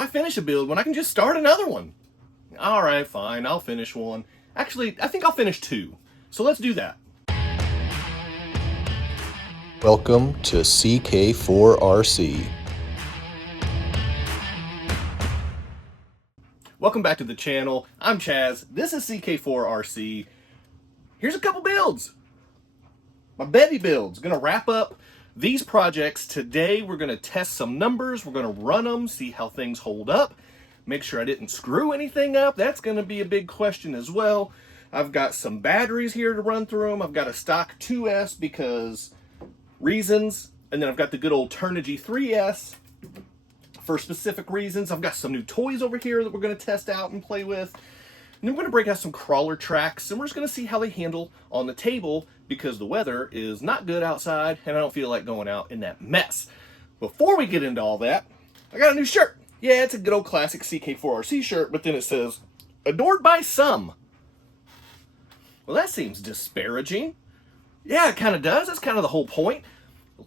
Why finish a build when I can just start another one? All right, fine, I'll finish one. Actually, I think I'll finish two. So let's do that. Welcome to CK4RC. Welcome back to the channel. I'm Chaz. This is CK4RC. Here's a couple builds. My Betty builds. Gonna wrap up these projects today. We're gonna test some numbers. We're gonna run them, see how things hold up. Make sure I didn't screw anything up. That's gonna be a big question as well. I've got some batteries here to run through them. I've got a stock 2S because reasons, and then I've got the good old Turnigy 3S for specific reasons. I've got some new toys over here that we're going to test out and play with. And then we're going to break out some crawler tracks, and we're just going to see how they handle on the table because the weather is not good outside, and I don't feel like going out in that mess. Before we get into all that, I got a new shirt. Yeah, it's a good old classic CK4RC shirt, but then it says, adored by some. Well, that seems disparaging. Yeah, it kind of does. That's kind of the whole point.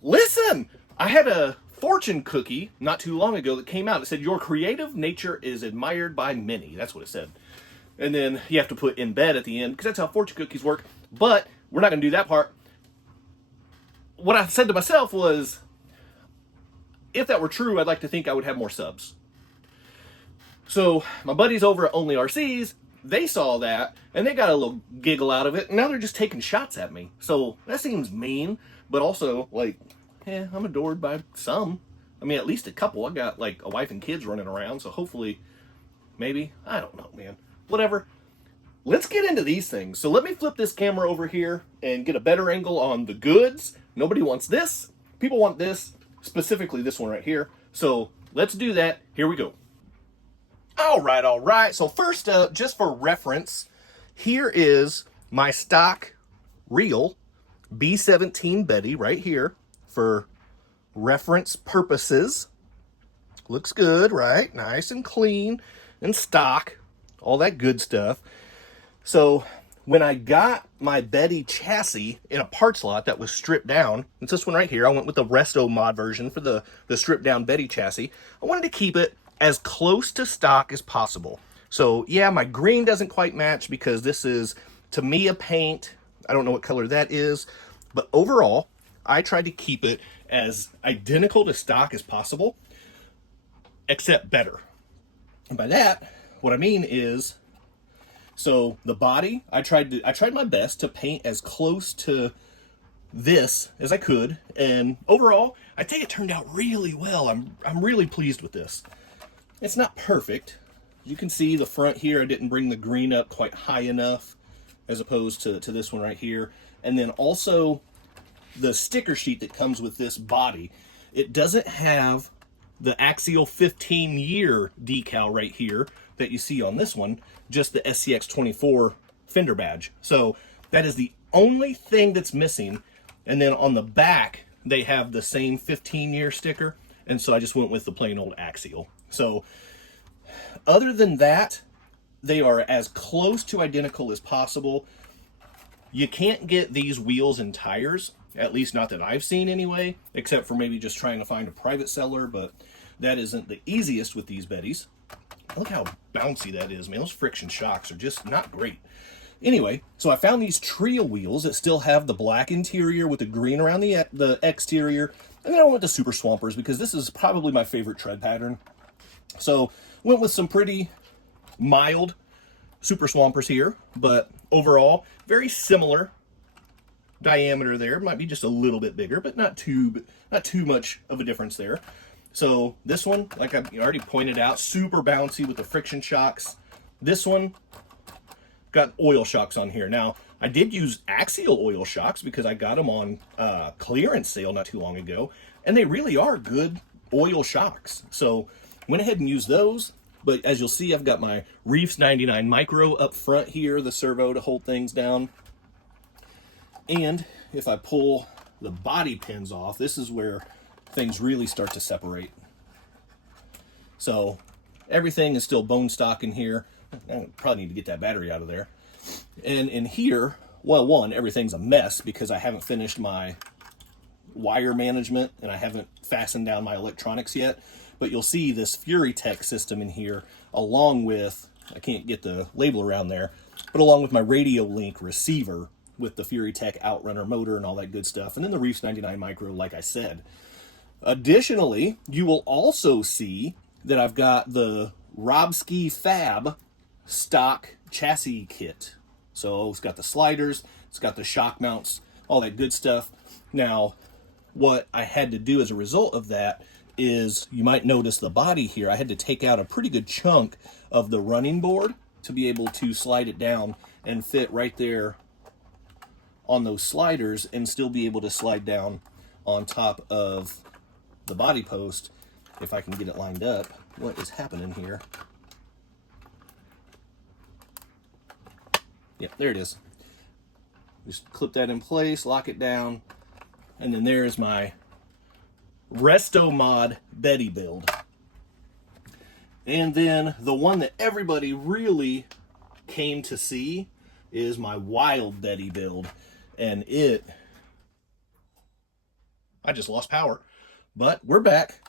Listen, I had a fortune cookie not too long ago that came out. It said, your creative nature is admired by many. That's what it said. And then you have to put in bed at the end because that's how fortune cookies work. But we're not going to do that part. What I said to myself was, if that were true, I'd like to think I would have more subs. So my buddies over at Only RCs, they saw that, and they got a little giggle out of it, and now they're just taking shots at me. So that seems mean, but also, like, I'm adored by some. I mean, at least a couple. I got, like, a wife and kids running around, so hopefully, maybe, I don't know, man. Whatever. Let's get into these things. So let me flip this camera over here and get a better angle on the goods. Nobody wants this. People want this, specifically this one right here. So let's do that. Here we go. All right. So first up, just for reference, here is my stock real B17 Betty right here for reference purposes. Looks good, right? Nice and clean and stock, all that good stuff. So when I got my Betty chassis in a parts lot that was stripped down, it's this one right here. I went with the Resto mod version for the stripped down Betty chassis. I wanted to keep it as close to stock as possible. So yeah, my green doesn't quite match because this is Tamiya paint. I don't know what color that is, but overall, I tried to keep it as identical to stock as possible, except better. And by that, what I mean is, so the body, I tried my best to paint as close to this as I could, and overall, I think it turned out really well. I'm really pleased with this. It's not perfect. You can see the front here, I didn't bring the green up quite high enough as opposed to this one right here. And then also the sticker sheet that comes with this body, it doesn't have the Axial 15-year decal right here that you see on this one, just the SCX24 fender badge. So that is the only thing that's missing. And then on the back, they have the same 15-year sticker. And so I just went with the plain old Axial. So other than that, they are as close to identical as possible. You can't get these wheels and tires, at least not that I've seen anyway, except for maybe just trying to find a private seller, but that isn't the easiest with these Bettys. Look how bouncy that is, man. Those friction shocks are just not great. Anyway, so I found these Trio wheels that still have the black interior with the green around the exterior. And then I went to Super Swampers because this is probably my favorite tread pattern. So went with some pretty mild Super Swampers here, but overall very similar diameter there. Might be just a little bit bigger, but not too much of a difference there. So this one, like I already pointed out, super bouncy with the friction shocks. This one got oil shocks on here. Now I did use Axial oil shocks because I got them on clearance sale not too long ago, and they really are good oil shocks. So went ahead and used those. But as you'll see, I've got my Reefs 99 Micro up front here, the servo to hold things down. And if I pull the body pins off, this is where things really start to separate. So everything is still bone stock in here. I probably need to get that battery out of there. And in here, well, one, everything's a mess because I haven't finished my wire management and I haven't fastened down my electronics yet. but you'll see this Fury Tech system in here, along with, I can't get the label around there, but along with my Radio Link receiver with the Fury Tech Outrunner motor and all that good stuff, and then the Reefs 99 Micro, like I said. Additionally, you will also see that I've got the Robski Fab stock chassis kit. So it's got the sliders, it's got the shock mounts, all that good stuff. Now, what I had to do as a result of that is, you might notice the body here, I had to take out a pretty good chunk of the running board to be able to slide it down and fit right there on those sliders and still be able to slide down on top of the body post. If I can get it lined up, what is happening here? Yep, there it is. Just clip that in place, lock it down, and then there's my Resto Mod Betty build. And then the one that everybody really came to see is my Wild Betty build. And I just lost power, but we're back.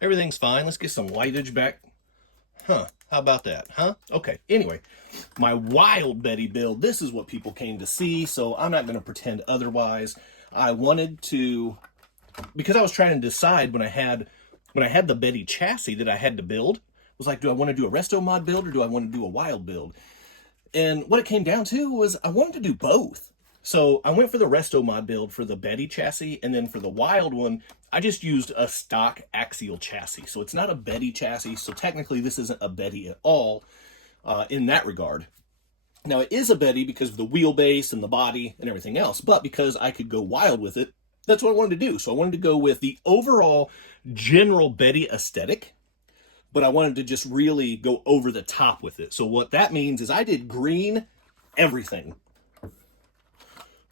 Everything's fine. Let's get some lightage back. How about that, Okay, anyway, my Wild Betty build, this is what people came to see, so I'm not going to pretend otherwise. I wanted to, because I was trying to decide when I had the Betty chassis that I had to build, was like, do I want to do a Resto Mod build or do I want to do a Wild build? And what it came down to was I wanted to do both. So I went for the Resto Mod build for the Betty chassis, and then for the Wild one, I just used a stock axial chassis. So it's not a Betty chassis, so technically this isn't a Betty at all in that regard. Now it is a Betty because of the wheelbase and the body and everything else, but because I could go wild with it, that's what I wanted to do. So I wanted to go with the overall general Betty aesthetic, but I wanted to just really go over the top with it. So what that means is I did green everything.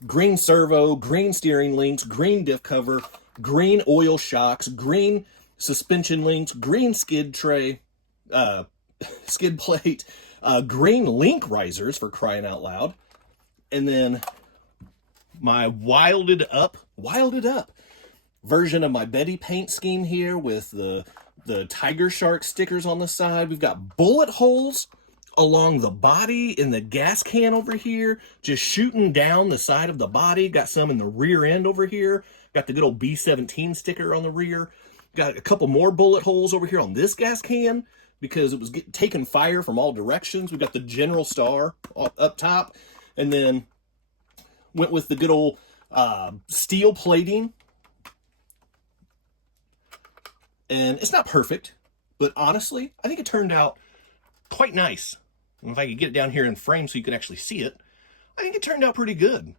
Green servo, green steering links, green diff cover, green oil shocks, green suspension links, green skid tray, skid plate, green link risers, for crying out loud. And then my wilded up version of my Betty paint scheme here with the tiger shark stickers on the side. We've got bullet holes along the body in the gas can over here, just shooting down the side of the body. Got some in the rear end over here. Got the good old B-17 sticker on the rear. Got a couple more bullet holes over here on this gas can because it was taking fire from all directions. We got the General Star up top, and then went with the good old steel plating. And it's not perfect, but honestly, I think it turned out quite nice. And if I could get it down here in frame so you can actually see it, I think it turned out pretty good.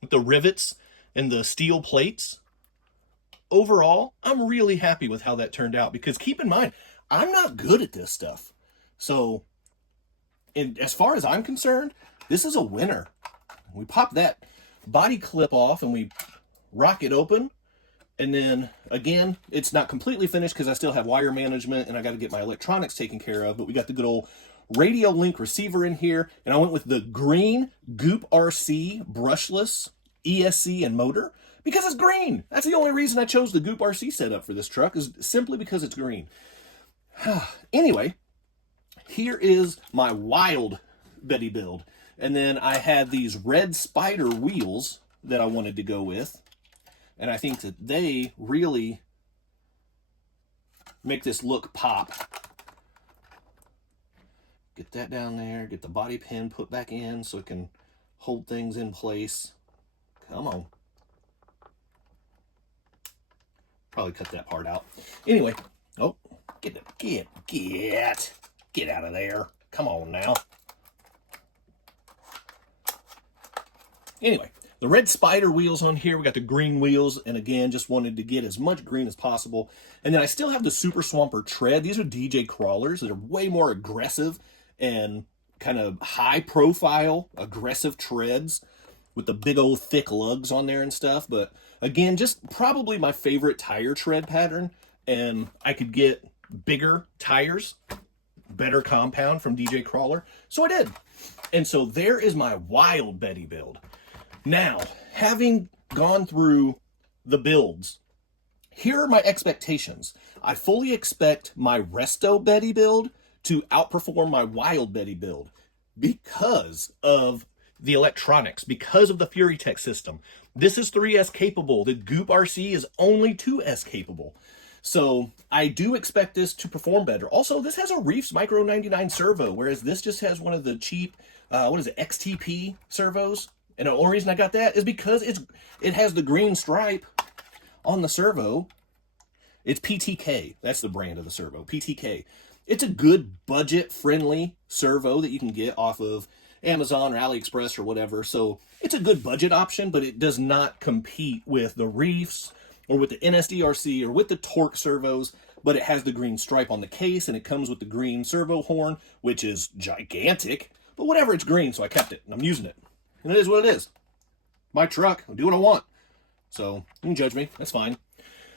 With the rivets and the steel plates, overall, I'm really happy with how that turned out, because keep in mind, I'm not good at this stuff. So, as far as I'm concerned, this is a winner. We pop that body clip off and we rock it open. And then, again, it's not completely finished because I still have wire management and I got to get my electronics taken care of. But we got the good old Radio Link receiver in here. And I went with the green Goop RC brushless ESC and motor because it's green. That's the only reason I chose the Goop RC setup for this truck, is simply because it's green. Anyway, here is my Wild Betty build. And then I had these red Spider wheels that I wanted to go with. And I think that they really make this look pop. Get that down there. Get the body pin put back in so it can hold things in place. Come on. Probably cut that part out. Anyway. Oh, get out of there. Come on now. Anyway. The red Spider wheels on here, we got the green wheels, and again, just wanted to get as much green as possible. And then I still have the Super Swamper tread. These are DJ crawlers that are way more aggressive and kind of high profile, aggressive treads with the big old thick lugs on there and stuff. But again, just probably my favorite tire tread pattern, and I could get bigger tires, better compound from DJ Crawler, so I did. And so there is my Wild Betty build. Now, having gone through the builds Here are my expectations. I fully expect my Resto Betty build to outperform my Wild Betty build because of the electronics, because of the FuryTech system. This is 3S capable. The Goop RC is only 2S capable. So I do expect this to perform better. Also, this has a Reefs Micro 99 servo, whereas this just has one of the cheap, XTP servos. And the only reason I got that is because it has the green stripe on the servo. It's PTK. That's the brand of the servo, PTK. It's a good budget-friendly servo that you can get off of Amazon or AliExpress or whatever. So it's a good budget option, but it does not compete with the Reefs or with the NSDRC or with the Torque servos. But it has the green stripe on the case, and it comes with the green servo horn, which is gigantic. But whatever, it's green, so I kept it, and I'm using it. And it is what it is. My truck, I'll do what I want. So you can judge me, that's fine.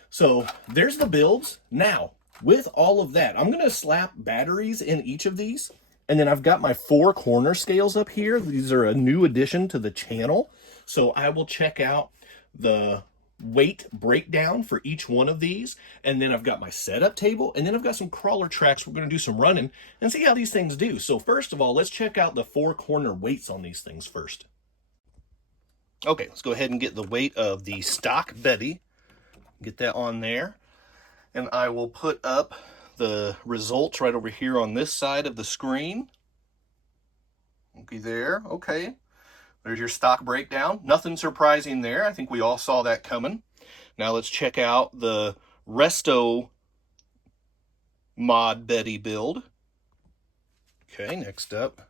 So there's the builds. Now, with all of that, I'm going to slap batteries in each of these. And then I've got my 4 corner scales up here. These are a new addition to the channel. So I will check out the weight breakdown for each one of these. And then I've got my setup table. And then I've got some crawler tracks. We're going to do some running and see how these things do. So first of all, let's check out the 4 corner weights on these things first. Okay, let's go ahead and get the weight of the stock Betty. Get that on there. And I will put up the results right over here on this side of the screen. Okay, there. Okay. There's your stock breakdown. Nothing surprising there. I think we all saw that coming. Now let's check out the Resto Mod Betty build. Okay, next up.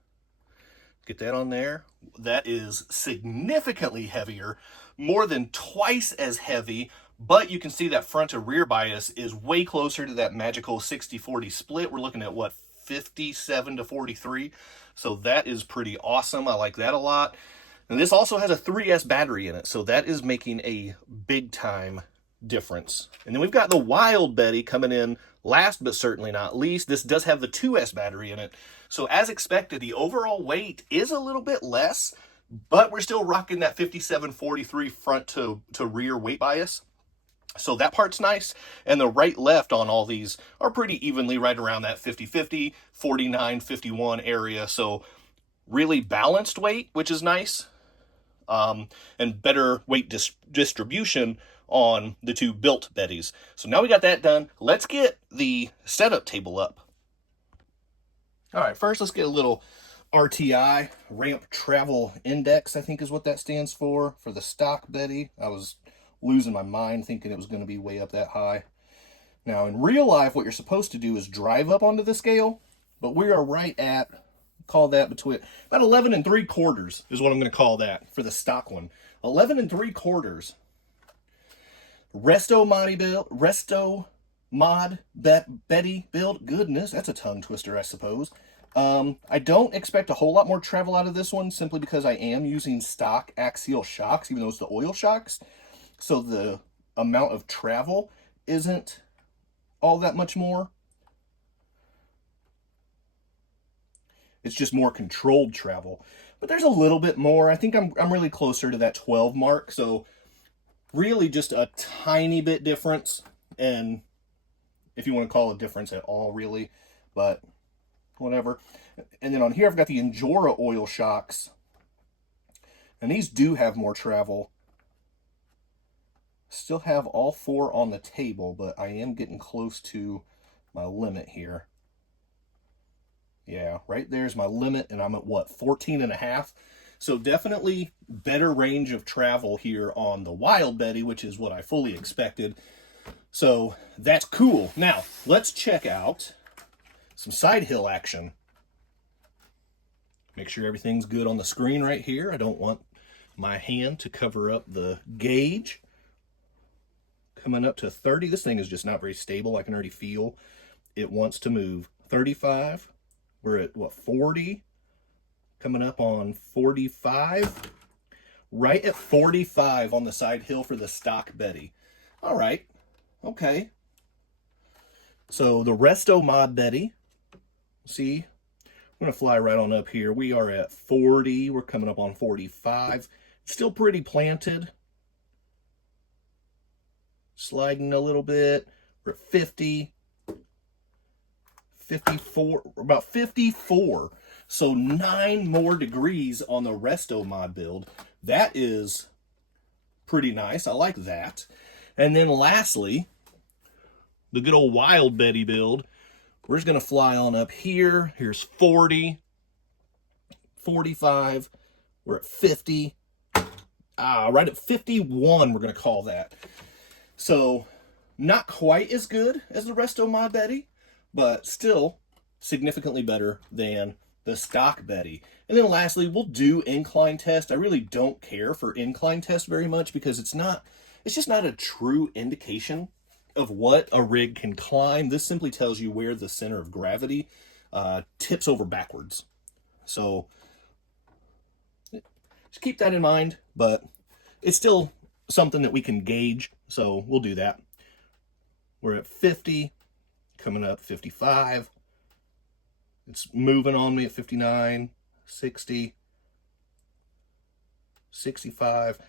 Get that on there. That is significantly heavier, more than twice as heavy, but you can see that front to rear bias is way closer to that magical 60-40 split. We're looking at, what, 57 to 43? So that is pretty awesome. I like that a lot. And this also has a 3S battery in it, so that is making a big time difference. And then we've got the Wild Betty coming in last but certainly not least. This does have the 2S battery in it. So as expected, the overall weight is a little bit less, but we're still rocking that 57-43 front to rear weight bias. So that part's nice. And the right left on all these are pretty evenly right around that 50-50, 49-51 area. So really balanced weight, which is nice. And better weight distribution on the 2 built Bettys. So now we got that done. Let's get the setup table up. All right, first let's get a little RTI, Ramp Travel Index, I think is what that stands for the stock Betty. I was losing my mind thinking it was going to be way up that high. Now in real life, what you're supposed to do is drive up onto the scale, but we are right at, call that between about 11 3/4 is what I'm going to call that for the stock one. 11 3/4. Resto Mod Betty build. Goodness, that's a tongue twister, I suppose. I don't expect a whole lot more travel out of this one simply because I am using stock axial shocks, even though it's the oil shocks. So the amount of travel isn't all that much more. It's just more controlled travel. But there's a little bit more. I think I'm really closer to that 12 mark. So really just a tiny bit difference. And if you want to call it difference at all, really. But whatever. And then on here, I've got the Injora oil shocks. And these do have more travel. Still have all 4 on the table, but I am getting close to my limit here. Yeah, right there's my limit, and I'm at, what, 14.5? So definitely better range of travel here on the Wild Betty, which is what I fully expected. So that's cool. Now, let's check out some side hill action. Make sure everything's good on the screen right here. I don't want my hand to cover up the gauge. Coming up to 30. This thing is just not very stable. I can already feel it wants to move. 35. We're at, what, 40? Coming up on 45. Right at 45 on the side hill for the stock Betty. All right. Okay. So the Resto Mod Betty. See? I'm going to fly right on up here. We are at 40. We're coming up on 45. Still pretty planted. sliding a little bit. We're at 50, 54, about 54. So 9 more degrees on the Resto Mod build. That is pretty nice. I like that. And then lastly, the good old Wild Betty build. We're just going to fly on up here. Here's 40, 45. We're at 50. Right at 51, we're going to call that. So, not quite as good as the Resto Mod Betty, but still significantly better than the stock Betty. And then lastly, we'll do incline test. I really don't care for incline test very much because it's just not a true indication of what a rig can climb. This simply tells you where the center of gravity tips over backwards. So just keep that in mind, but it's still something that we can gauge, so we'll do that. We're at 50, coming up 55. It's moving on me at 59, 60, 65.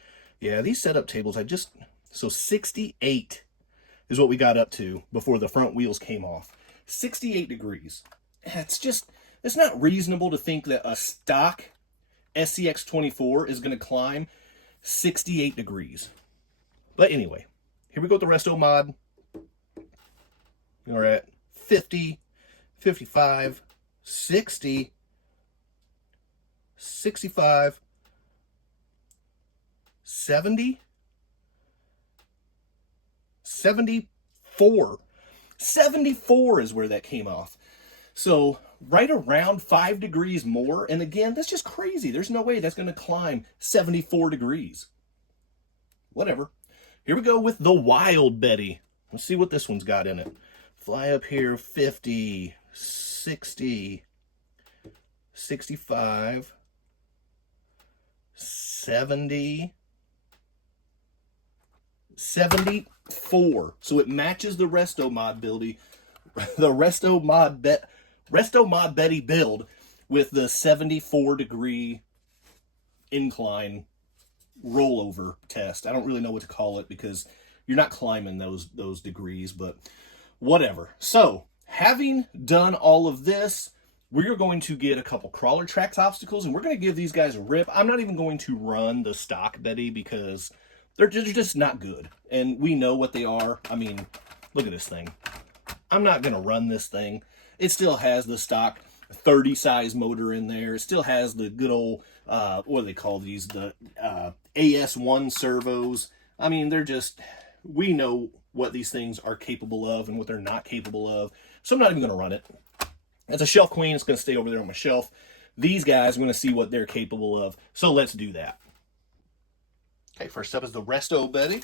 Yeah, these setup tables, so 68 is what we got up to before the front wheels came off. 68 degrees. It's not reasonable to think that a stock SCX24 is going to climb 68 degrees. But anyway, here we go with the Resto Mod. We're at 50, 55, 60, 65, 70, 74. 74 is where that came off. So right around 5 degrees more. And again, that's just crazy. There's no way that's going to climb 74 degrees. Whatever. Here we go with the Wild Betty. Let's see what this one's got in it. Fly up here, 50, 60, 65, 70, 74. So it matches the Resto Mod buildy, the Resto Mod Betty build with the 74 degree incline rollover test. I don't really know what to call it because you're not climbing those degrees, but whatever. So having done all of this, we're going to get a couple crawler tracks obstacles and we're going to give these guys a rip. I'm not even going to run the stock Betty because they're just not good. And we know what they are. I mean, look at this thing. I'm not going to run this thing. It still has the stock 30 size motor in there. It still has the good old, what do they call these? The AS1 servos. I mean, we know what these things are capable of and what they're not capable of. So I'm not even going to run it. It's a shelf queen. It's going to stay over there on my shelf. These guys, I'm going to see what they're capable of. So let's do that. Okay, first up is the Resto Betty.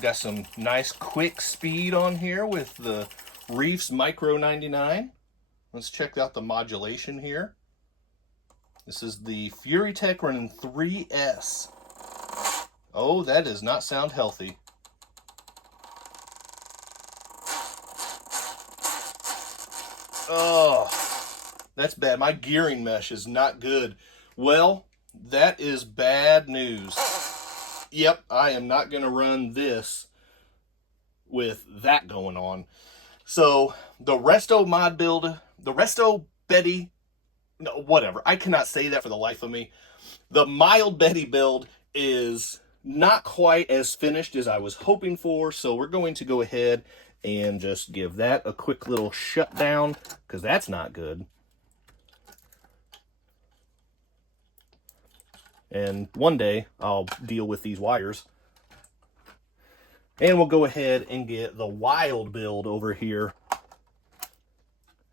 Got some nice quick speed on here with the Reefs Micro 99. Let's check out the modulation here. This is the FuryTech running 3S. Oh, that does not sound healthy. Oh, that's bad. My gearing mesh is not good. Well, that is bad news. Yep, I am not going to run this with that going on. So, the Resto Mod build, the Resto Betty, no, whatever. I cannot say that for the life of me. The Mild Betty build is not quite as finished as I was hoping for, so we're going to go ahead and just give that a quick little shutdown, because that's not good. And one day, I'll deal with these wires. And we'll go ahead and get the Wild build over here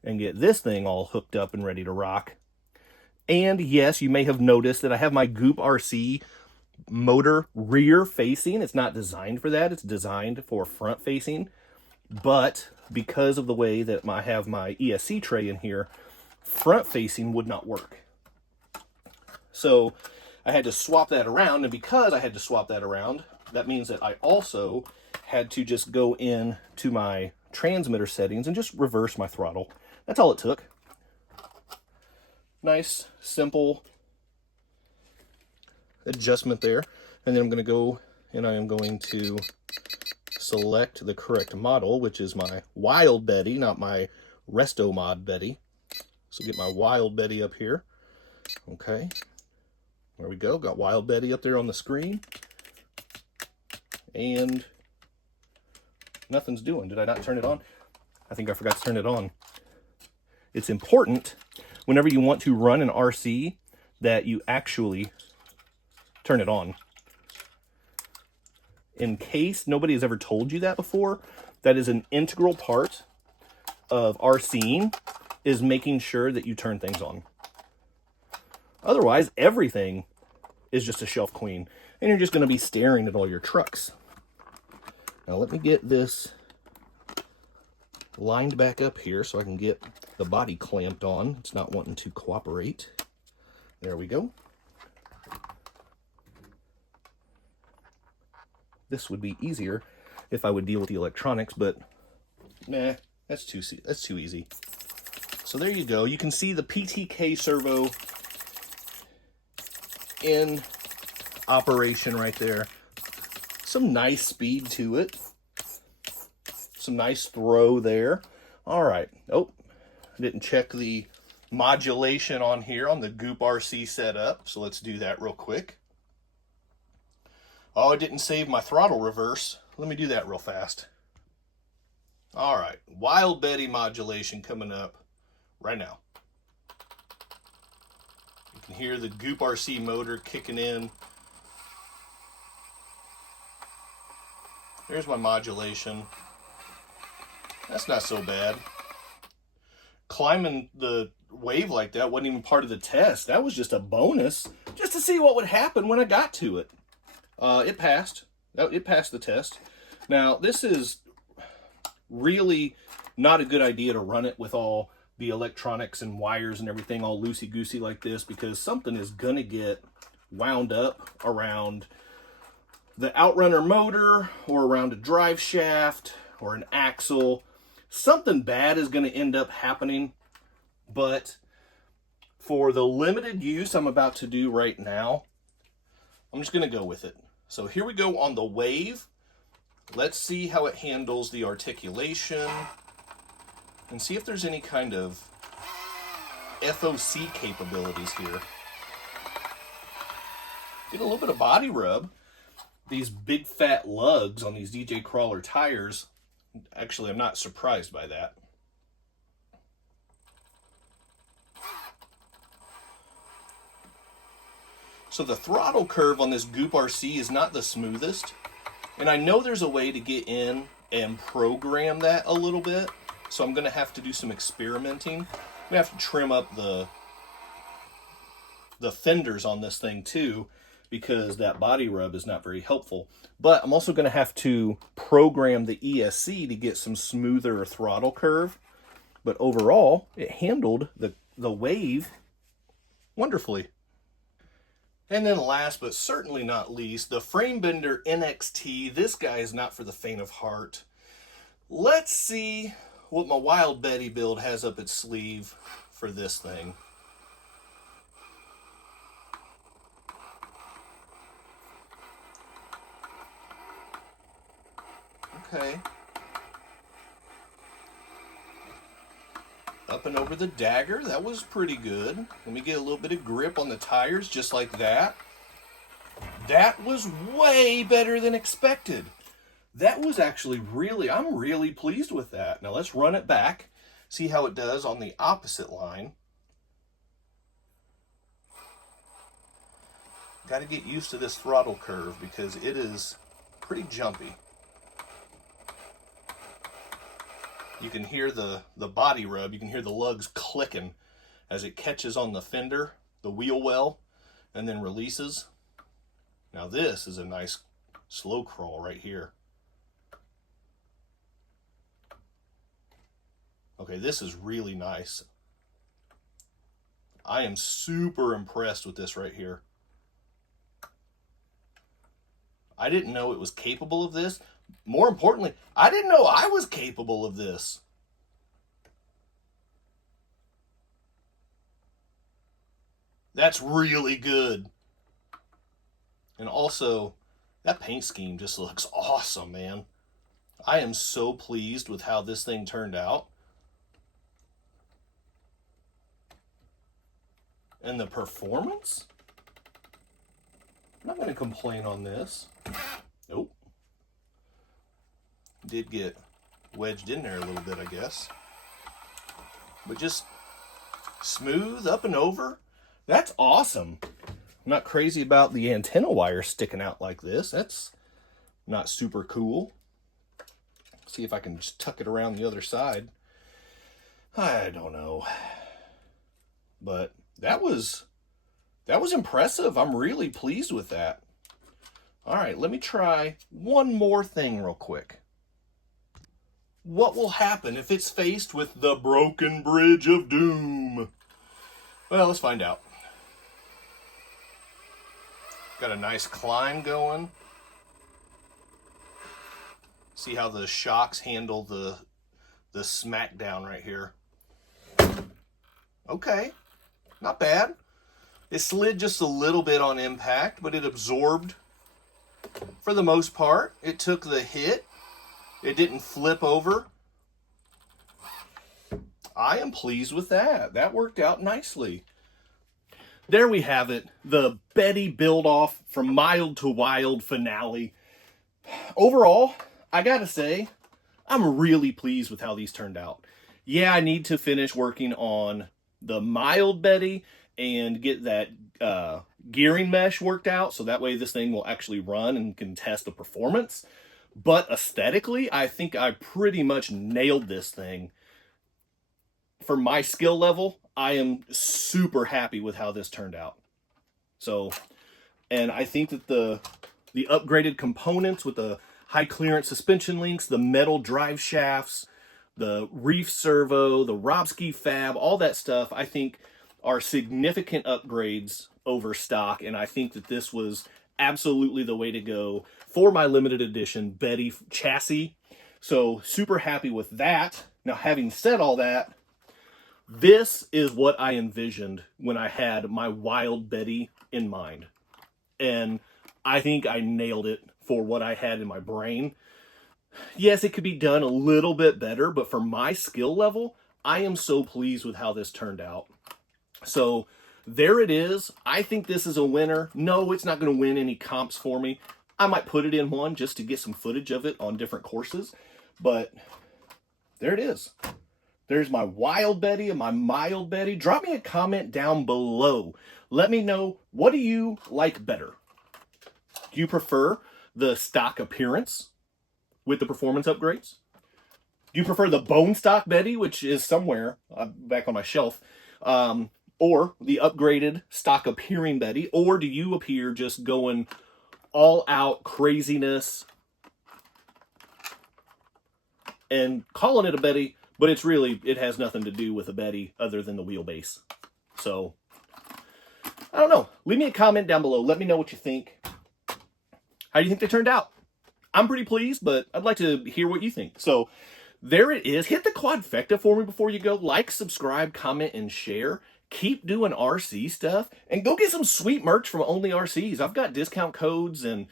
and get this thing all hooked up and ready to rock. And yes, you may have noticed that I have my Goop RC motor rear facing. It's not designed for that. It's designed for front facing. But because of the way that I have my ESC tray in here, front facing would not work. So I had to swap that around, and because I had to swap that around, that means that I also had to just go in to my transmitter settings and just reverse my throttle. That's all it took. Nice, simple adjustment there. And then I'm going to go and I am going to select the correct model, which is my Wild Betty, not my Resto Mod Betty. So get my Wild Betty up here. Okay, there we go. Got Wild Betty up there on the screen. And nothing's doing. Did I not turn it on? I think I forgot to turn it on. It's important whenever you want to run an RC that you actually turn it on. In case nobody has ever told you that before, that is an integral part of RCing, is making sure that you turn things on. Otherwise, everything is just a shelf queen, and you're just going to be staring at all your trucks. Now let me get this lined back up here so I can get the body clamped on. It's not wanting to cooperate. There we go. This would be easier if I would deal with the electronics, but nah, that's too easy. So there you go. You can see the PTK servo in operation right there. Some nice speed to it. Some nice throw there. All right. Oh, I didn't check the modulation on here on the Goop RC setup, so let's do that real quick. Oh, I didn't save my throttle reverse. Let me do that real fast. All right, Wild Betty modulation coming up right now. You can hear the Goop RC motor kicking in. There's my modulation. That's not so bad. Climbing the wave like that wasn't even part of the test. That was just a bonus, just to see what would happen when I got to it. It passed. It passed the test. Now, this is really not a good idea to run it with all the electronics and wires and everything all loosey-goosey like this, because something is going to get wound up around the outrunner motor or around a drive shaft or an axle. Something bad is going to end up happening, but for the limited use I'm about to do right now, I'm just going to go with it. So here we go on the wave. Let's see how it handles the articulation and see if there's any kind of FOC capabilities here. Get a little bit of body rub. These big fat lugs on these DJ Crawler tires, actually I'm not surprised by that. So the throttle curve on this Goop RC is not the smoothest. And I know there's a way to get in and program that a little bit. So I'm going to have to do some experimenting. I'm going to have to trim up the fenders on this thing too, because that body rub is not very helpful. But I'm also going to have to program the ESC to get some smoother throttle curve. But overall, it handled the wave wonderfully. And then last but certainly not least, the Frame Bender NXT. This guy is not for the faint of heart. Let's see what my Wild Betty build has up its sleeve for this thing. Okay. Up and over the dagger, that was pretty good. Let me get a little bit of grip on the tires, just like that. That was way better than expected. That was actually I'm really pleased with that. Now let's run it back, see how it does on the opposite line. Got to get used to this throttle curve because it is pretty jumpy. You can hear the body rub. You can hear the lugs clicking as it catches on the fender, the wheel well, and then releases. Now this is a nice slow crawl right here. Okay, this is really nice. I am super impressed with this right here. I didn't know it was capable of this. More importantly, I didn't know I was capable of this. That's really good. And also, that paint scheme just looks awesome, man. I am so pleased with how this thing turned out. And the performance? I'm not going to complain on this. Nope. Did get wedged in there a little bit, I guess. But just smooth up and over. That's awesome. I'm not crazy about the antenna wire sticking out like this. That's not super cool. See if I can just tuck it around the other side. I don't know. But that was impressive. I'm really pleased with that. All right, let me try one more thing real quick. What will happen if it's faced with the broken bridge of doom? Well, let's find out. Got a nice climb going. See how the shocks handle the smackdown right here. Okay, not bad. It slid just a little bit on impact, but it absorbed for the most part. It took the hit. It didn't flip over. I am pleased with that. That worked out nicely. There we have it. The Betty build-off from mild to wild finale. Overall, I gotta say, I'm really pleased with how these turned out. Yeah, I need to finish working on the mild Betty and get that gearing mesh worked out so that way this thing will actually run and can test the performance. But aesthetically, I think I pretty much nailed this thing. For my skill level, I am super happy with how this turned out. So, and I think that the upgraded components with the high clearance suspension links, the metal drive shafts, the reef servo, the Robski fab, all that stuff, I think are significant upgrades over stock. And I think that this was absolutely the way to go for my limited edition Betty chassis. So super happy with that. Now, having said all that, this is what I envisioned when I had my Wild Betty in mind. And I think I nailed it for what I had in my brain. Yes, it could be done a little bit better, but for my skill level, I am so pleased with how this turned out. So there it is. I think this is a winner. No, it's not going to win any comps for me. I might put it in one just to get some footage of it on different courses. But there it is. There's my Wild Betty and my Mild Betty. Drop me a comment down below. Let me know, what do you like better? Do you prefer the stock appearance with the performance upgrades? Do you prefer the bone stock Betty, which is somewhere back on my shelf, or the upgraded stock appearing Betty? Or do you appear just going all out craziness and calling it a Betty, but it has nothing to do with a Betty other than the wheelbase? So, I don't know. Leave me a comment down below. Let me know what you think. How do you think they turned out? I'm pretty pleased, but I'd like to hear what you think. So, there it is. Hit the quadfecta for me before you go. Like, subscribe, comment, and share. Keep doing RC stuff. And go get some sweet merch from Only RCs. I've got discount codes and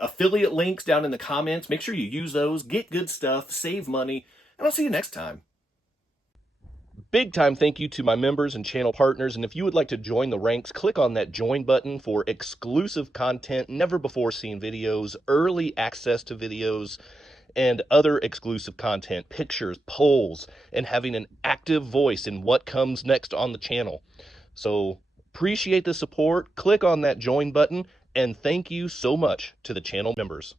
affiliate links down in the comments. Make sure you use those. Get good stuff. Save money. And I'll see you next time. Big time thank you to my members and channel partners. And if you would like to join the ranks, click on that join button for exclusive content, never before seen videos, early access to videos, and other exclusive content, pictures, polls, and having an active voice in what comes next on the channel. So appreciate the support. Click on that join button, and thank you so much to the channel members.